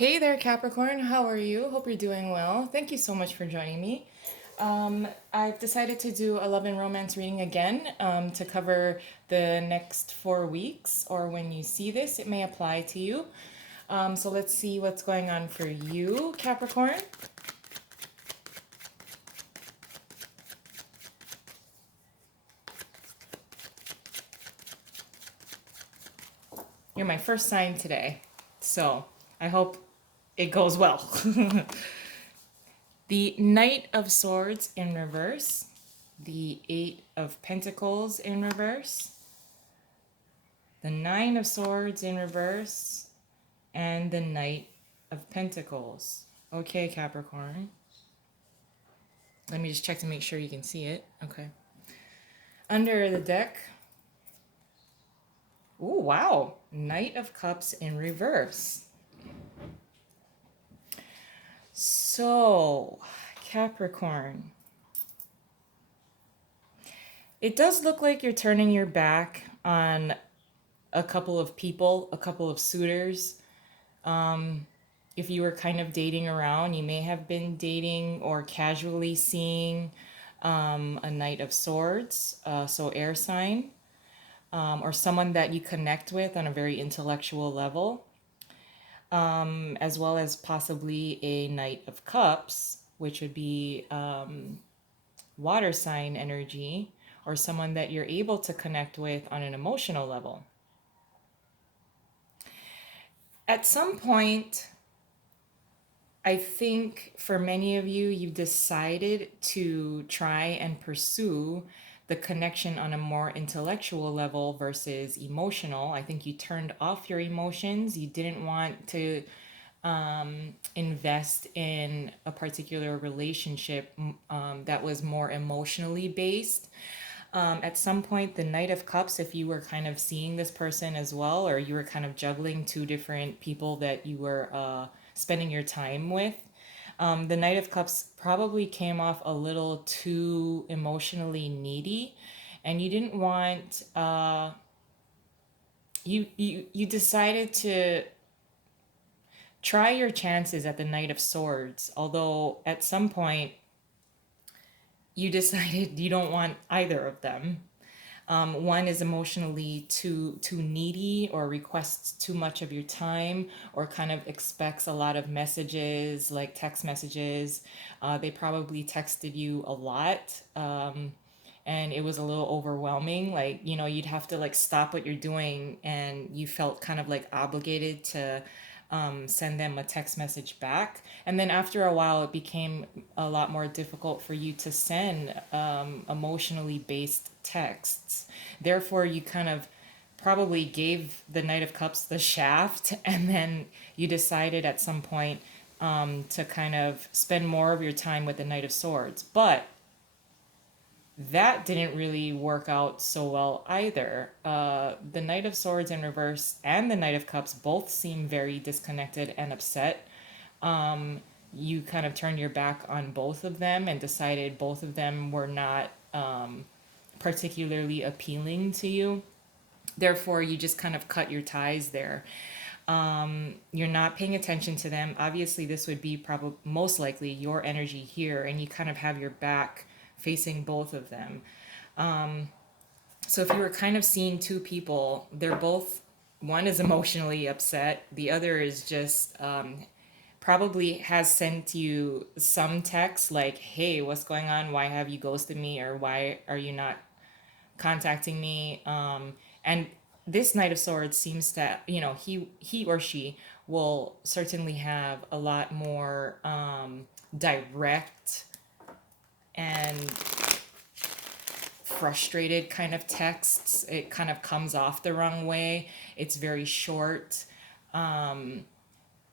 Hey there, Capricorn. How are you? Hope you're doing well. Thank you so much for joining me. I've decided to do a love and romance reading again to cover the next 4 weeks, or when you see this, it may apply to you. So let's see what's going on for you, Capricorn. You're my first sign today, so I hope it goes well. The Knight of Swords in reverse, the Eight of Pentacles in reverse, the Nine of Swords in reverse, and the Knight of Pentacles. Okay, Capricorn. Let me just check to make sure you can see it. Okay. Under the deck. Oh, wow. Knight of Cups in reverse. So, Capricorn. It does look like you're turning your back on a couple of people, a couple of suitors. If you were kind of dating around, you may have been dating or casually seeing a Knight of Swords, so air sign, or someone that you connect with on a very intellectual level, as well as possibly a Knight of Cups, which would be water sign energy, or someone that you're able to connect with on an emotional level. At some point, I think for many of you, you decided to try and pursue the connection on a more intellectual level versus emotional. I think you turned off your emotions. You didn't want to invest in a particular relationship that was more emotionally based. At some point, the Knight of Cups, if you were kind of seeing this person as well, or you were kind of juggling two different people that you were spending your time with, the Knight of Cups probably came off a little too emotionally needy, and you didn't want you decided to try your chances at the Knight of Swords, although at some point you decided you don't want either of them. One is emotionally too needy, or requests too much of your time, or kind of expects a lot of messages, like text messages. They probably texted you a lot, and it was a little overwhelming. Like, you'd have to like stop what you're doing, and you felt kind of like obligated to send them a text message back. And then after a while, it became a lot more difficult for you to send emotionally based texts. Therefore, you kind of probably gave the Knight of Cups the shaft, and then you decided at some point to kind of spend more of your time with the Knight of Swords. But that didn't really work out so well either. The Knight of Swords in reverse and the Knight of Cups both seem very disconnected and upset. You kind of turned your back on both of them and decided both of them were not particularly appealing to you. Therefore, you just kind of cut your ties there. You're not paying attention to them. Obviously, this would be probably most likely your energy here, and you kind of have your back facing both of them. So if you were kind of seeing two people, they're both, one is emotionally upset, the other is just probably has sent you some text like, hey, what's going on? Why have you ghosted me? Or why are you not contacting me? And this Knight of Swords seems to, he or she will certainly have a lot more direct and frustrated kind of texts. It kind of comes off the wrong way. It's very short.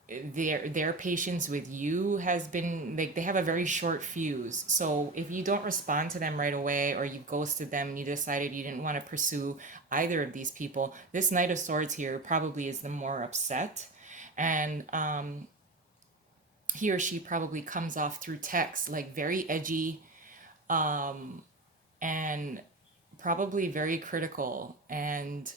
Their patience with you has been like, they have a very short fuse. So if you don't respond to them right away, or you ghosted them, you decided you didn't want to pursue either of these people, this Knight of Swords here probably is the more upset. And he or she probably comes off through text like very edgy, and probably very critical. And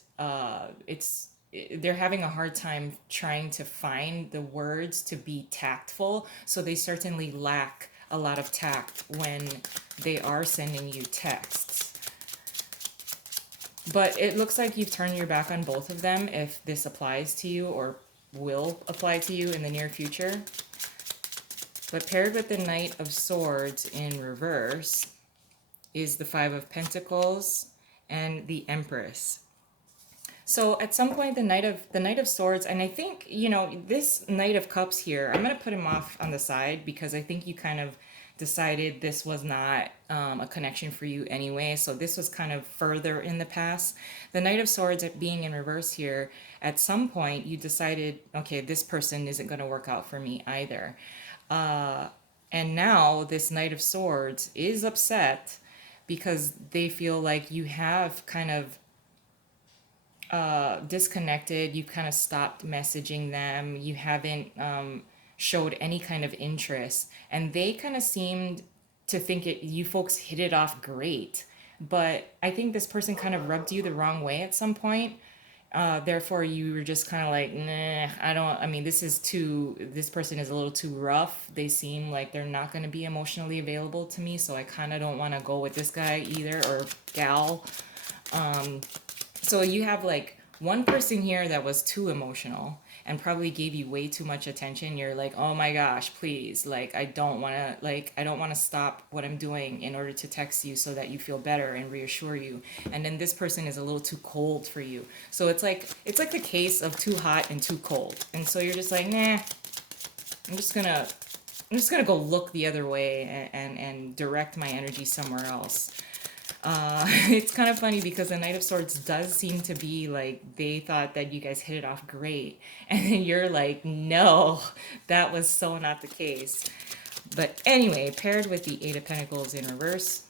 it's they're having a hard time trying to find the words to be tactful, so they certainly lack a lot of tact when they are sending you texts. But it looks like you've turned your back on both of them if this applies to you or will apply to you in the near future. But paired with the Knight of Swords in reverse is the Five of Pentacles and the Empress. So at some point, the Knight of Swords, and I think this Knight of Cups here. I'm gonna put him off on the side because I think you kind of decided this was not a connection for you anyway. So this was kind of further in the past. The Knight of Swords being in reverse here. At some point, you decided, okay, this person isn't gonna work out for me either. And now this Knight of Swords is upset because they feel like you have kind of disconnected. You kind of stopped messaging them. You haven't showed any kind of interest, and they kind of seemed to think you folks hit it off great. But I think this person kind of rubbed you the wrong way at some point. Therefore, you were just kind of like, nah, I don't. I mean, this person is a little too rough. They seem like they're not going to be emotionally available to me, so I kind of don't want to go with this guy either, or gal. So you have like one person here that was too emotional and probably gave you way too much attention. You're like, oh my gosh, please. Like, I don't want to stop what I'm doing in order to text you so that you feel better and reassure you. And then this person is a little too cold for you. So it's like the case of too hot and too cold. And so you're just like, nah, I'm just gonna go look the other way and direct my energy somewhere else. It's kind of funny because the Knight of Swords does seem to be like they thought that you guys hit it off great, and then you're like, no, that was so not the case. But anyway, paired with the Eight of Pentacles in reverse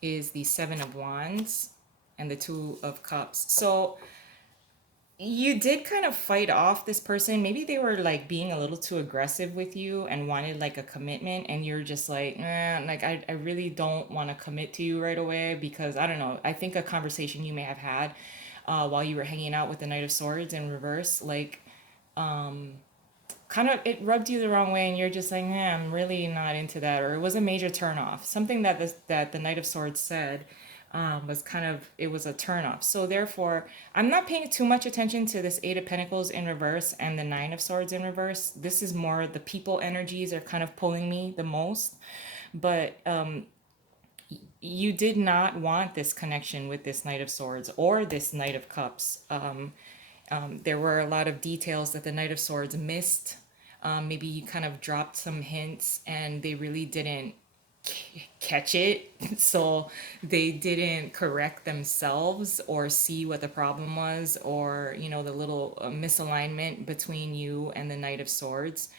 is the Seven of Wands and the Two of Cups. So you did kind of fight off this person. Maybe they were like being a little too aggressive with you and wanted like a commitment, and you're just like, like I really don't want to commit to you right away because I don't know. I think a conversation you may have had while you were hanging out with the Knight of Swords in reverse, like kind of it rubbed you the wrong way, and you're just like, I'm really not into that, or it was a major turn off. Something that the Knight of Swords said was kind of it was a turn off. So therefore, I'm not paying too much attention to this Eight of Pentacles in reverse and the Nine of Swords in reverse. This is more the people energies are kind of pulling me the most. But you did not want this connection with this Knight of Swords or this Knight of Cups. There were a lot of details that the Knight of Swords missed. Maybe you kind of dropped some hints and they really didn't catch it. So they didn't correct themselves or see what the problem was, or, the little misalignment between you and the Knight of Swords.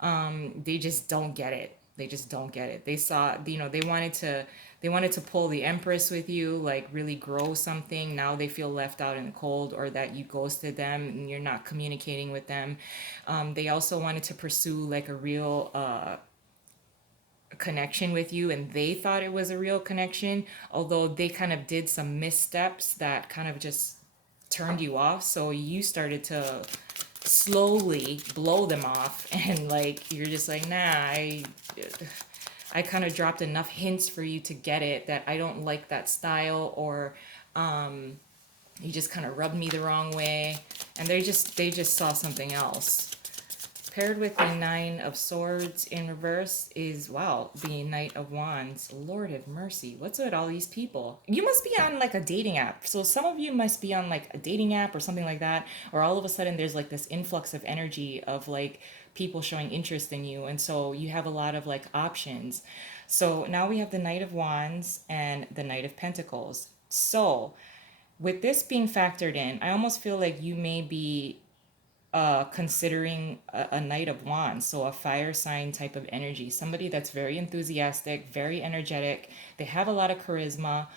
They just don't get it. They just don't get it. They saw, they wanted to pull the Empress with you, like really grow something. Now they feel left out in the cold, or that you ghosted them and you're not communicating with them. They also wanted to pursue like a real connection with you, and they thought it was a real connection, although they kind of did some missteps that kind of just turned you off. So you started to slowly blow them off, and like you're just like, nah, I kind of dropped enough hints for you to get it that I don't like that style, or you just kind of rubbed me the wrong way, and they just saw something else. Paired with the Nine of Swords in reverse is, wow, the Knight of Wands. Lord have mercy. What's with all these people? You must be on like a dating app. So some of you must be on like a dating app or something like that. Or all of a sudden there's like this influx of energy of like people showing interest in you. And so you have a lot of like options. So now we have the Knight of Wands and the Knight of Pentacles. So with this being factored in, I almost feel like you may be considering a Knight of Wands, so a fire sign type of energy, somebody that's very enthusiastic, very energetic. They have a lot of charisma.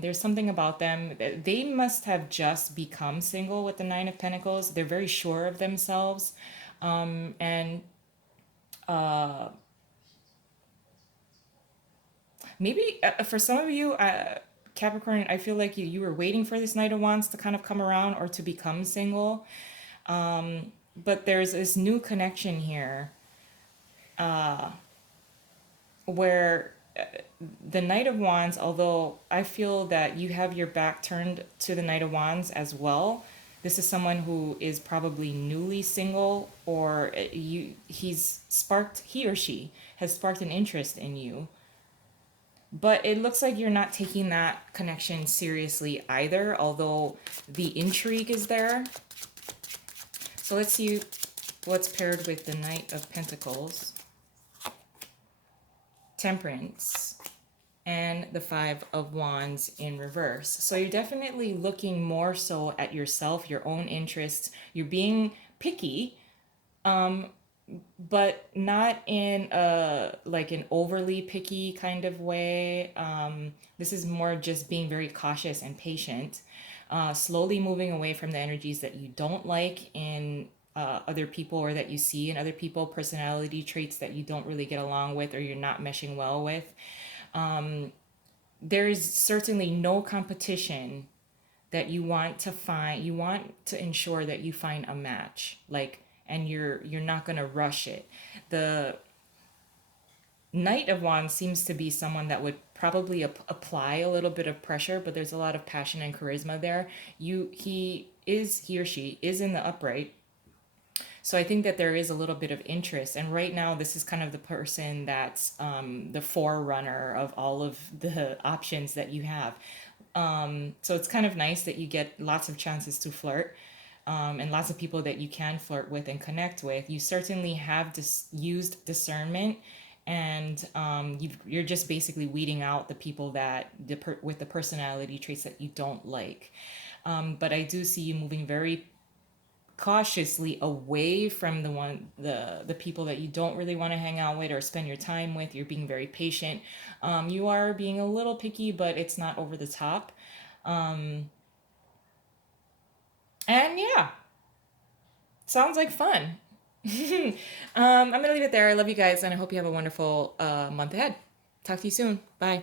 There's something about them. They must have just become single with the Nine of Pentacles. They're very sure of themselves. And maybe for some of you, Capricorn, I feel like you were waiting for this Knight of Wands to kind of come around or to become single. But there's this new connection here where the Knight of Wands, although I feel that you have your back turned to the Knight of Wands as well, this is someone who is probably newly single, or he or she has sparked an interest in you. But it looks like you're not taking that connection seriously either, although the intrigue is there. So let's see what's paired with the Knight of Pentacles, Temperance, and the Five of Wands in reverse. So you're definitely looking more so at yourself, your own interests. You're being picky, but not in a like an overly picky kind of way. This is more just being very cautious and patient, slowly moving away from the energies that you don't like in other people, or that you see in other people, personality traits that you don't really get along with or you're not meshing well with. There is certainly no competition that you want to find. You want to ensure that you find a match, like, and you're not going to rush it. The Knight of Wands seems to be someone that would probably apply a little bit of pressure, but there's a lot of passion and charisma there. He or she is in the upright. So I think that there is a little bit of interest. And right now, this is kind of the person that's the forerunner of all of the options that you have. So it's kind of nice that you get lots of chances to flirt, and lots of people that you can flirt with and connect with. You certainly have used discernment, and you're just basically weeding out the people that with the personality traits that you don't like. But I do see you moving very cautiously away from the people that you don't really want to hang out with or spend your time with. You're being very patient. You are being a little picky, but it's not over the top. And yeah, sounds like fun. I'm gonna leave it there. I love you guys, and I hope you have a wonderful month ahead. Talk to you soon. Bye.